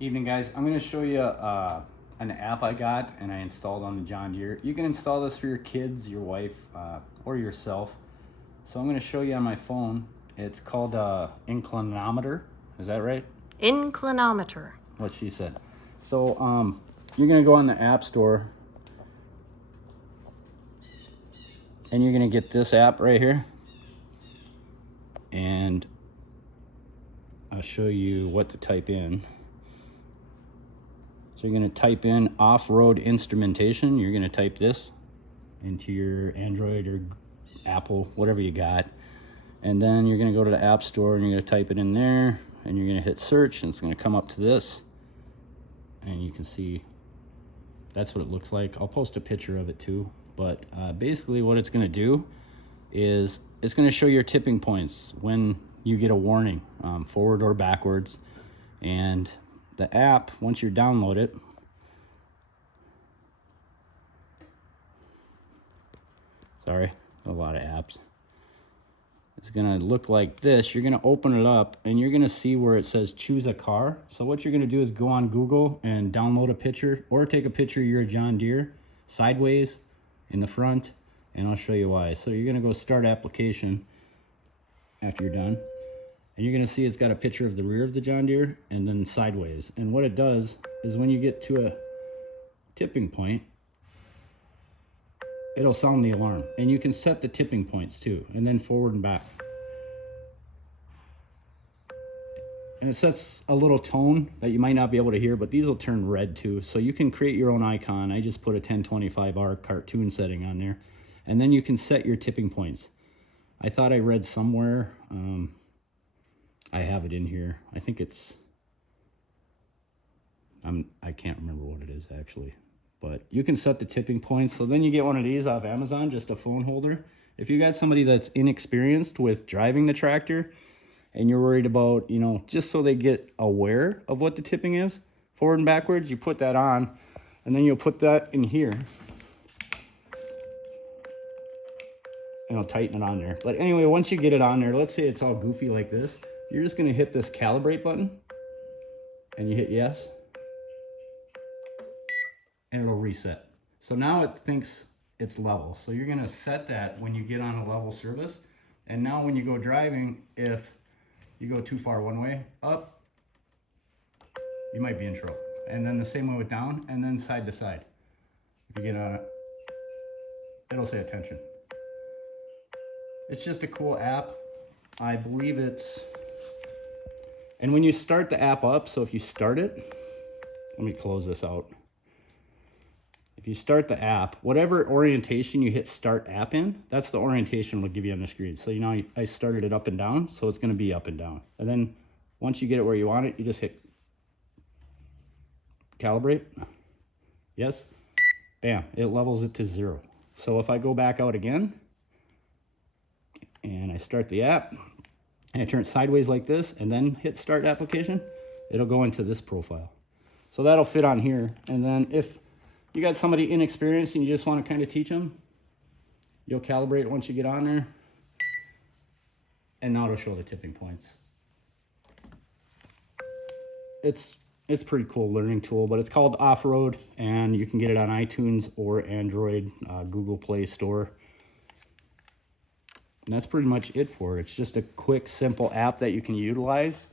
Evening, guys. I'm going to show you an app I got and I installed on the John Deere. You can install this for your kids, your wife, or yourself. So I'm going to show you on my phone. It's called Inclinometer. Is that right? Inclinometer. What she said. So you're going to go on the App Store and you're going to get this app right here. And I'll show you what to type in. So you're going to type in off-road instrumentation. You're going to type this into your Android or Apple, whatever you got. And then you're going to go to the App Store and you're going to type it in there. And you're going to hit search and it's going to come up to this. And you can see that's what it looks like. I'll post a picture of it too. But basically what it's going to do is it's going to show your tipping points when you get a warning, forward or backwards. And the app, once you download it, sorry, a lot of apps, it's gonna look like this. You're gonna open it up and you're gonna see where it says choose a car. So what you're gonna do is go on Google and download a picture or take a picture of your John Deere sideways in the front, and I'll show you why. So you're gonna go start application after you're done. And you're gonna see it's got a picture of the rear of the John Deere and then sideways. And what it does is when you get to a tipping point, it'll sound the alarm. And you can set the tipping points too, and then forward and back. And it sets a little tone that you might not be able to hear, but these will turn red too. So you can create your own icon. I just put a 1025R cartoon setting on there. And then you can set your tipping points. I thought I read somewhere, I have it in here. I think it's, I can't remember what it is actually, but you can set the tipping points. So then you get one of these off Amazon, just a phone holder. If you got somebody that's inexperienced with driving the tractor and you're worried about, you know, just so they get aware of what the tipping is, forward and backwards, you put that on and then you'll put that in here. And I'll tighten it on there. But anyway, once you get it on there, let's say it's all goofy like this, you're just gonna hit this calibrate button and you hit yes, and it'll reset. So now it thinks it's level. So you're gonna set that when you get on a level service. And now when you go driving, if you go too far one way, up, you might be in trouble. And then the same way with down, and then side to side. If you get on it, it'll say attention. It's just a cool app. I believe it's, and when you start the app up, so if you start it, let me close this out. If you start the app, whatever orientation you hit start app in, that's the orientation it'll give you on the screen. So you know, I started it up and down, so it's gonna be up and down. And then once you get it where you want it, you just hit calibrate, yes, bam, it levels it to 0. So if I go back out again, and I start the app, and I turn it sideways like this, and then hit start application, it'll go into this profile. So that'll fit on here. And then if you got somebody inexperienced and you just want to kind of teach them, you'll calibrate it once you get on there, and now it'll show the tipping points. It's pretty cool learning tool, but it's called Off-Road, and you can get it on iTunes or Android, Google Play Store. And that's pretty much it for it. It's just a quick, simple app that you can utilize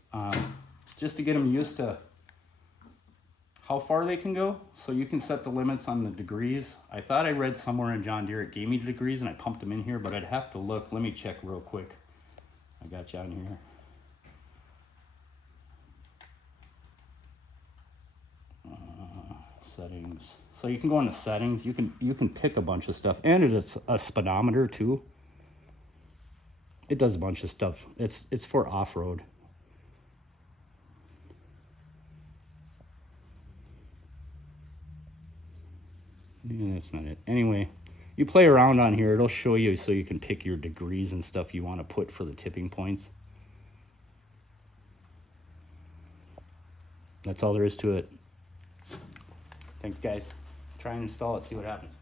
just to get them used to how far they can go. So you can set the limits on the degrees. I thought I read somewhere in John Deere it gave me the degrees and I pumped them in here, but I'd have to look. Let me check real quick. I got you on here. Settings. So you can go into settings. You can pick a bunch of stuff, and it's a speedometer too. It does a bunch of stuff. It's for off-road. Yeah, that's not it. Anyway, you play around on here. It'll show you so you can pick your degrees and stuff you want to put for the tipping points. That's all there is to it. Thanks, guys. Try and install it, see what happens.